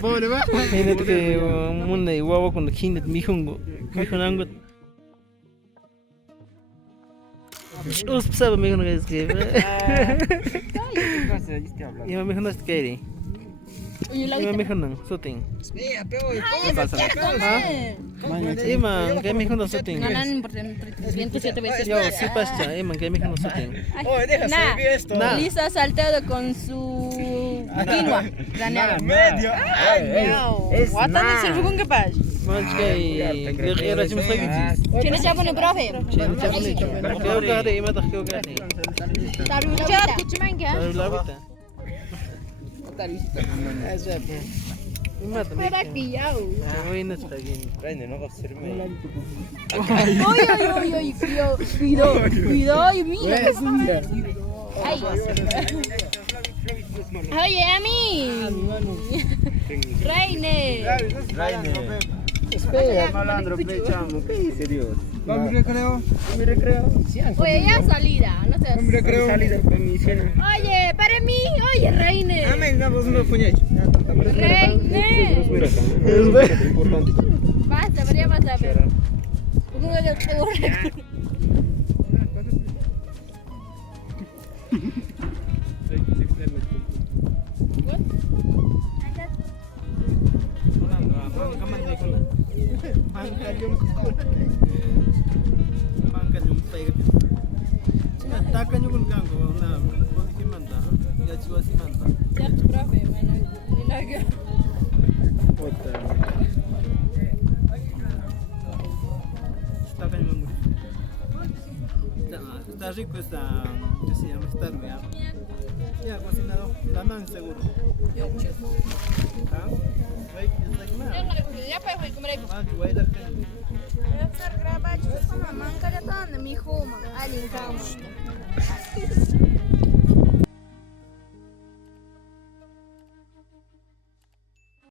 Pobre va. Imagínate que muna y guagua con la jinnet mijungo. Mijunango. Sabe mijungo que es que. Ima mijungo que eri. Ima mijungo suting. Ima que mijungo suting. Ganan por 107 veces. Yo sí pasta. Ima que mijungo suting. Oye, deja servir esto. Lisa ha saltado con su quinoa graneada. Medio. Guatan es el fugón que pasa. Más que era chim sagiti. Tiene chapo en el profe. Chim chapo ni. Kau gare ima tak kau gare. Chap, kichimangia. Tahu labita. Ima también. Era pillado. Hoy no está bien. Reine, no va a servir. Uy, cuidado, y mira. Ay. Oye, a mí. Reine. Espera, malandro, plechamo. ¿Qué dice Dios? ¿Vamos recreo? ¿Vamos recreo? Oye, ya salida, no seas. ¿Vamos recreo? Salida para mi cena. Oye, para mí, oye, Reine. Amén, vamos unos puñetes. Reine. Importante. Basta, pero vas a ver. Está rico esta, ¿qué se llama? Esta armea. Ya cocinado, la man seguro. ¿Ah? Ya puedes comer. Ah, que voy a dar que Grabar, como manca de tanda, mi home, ali em casa.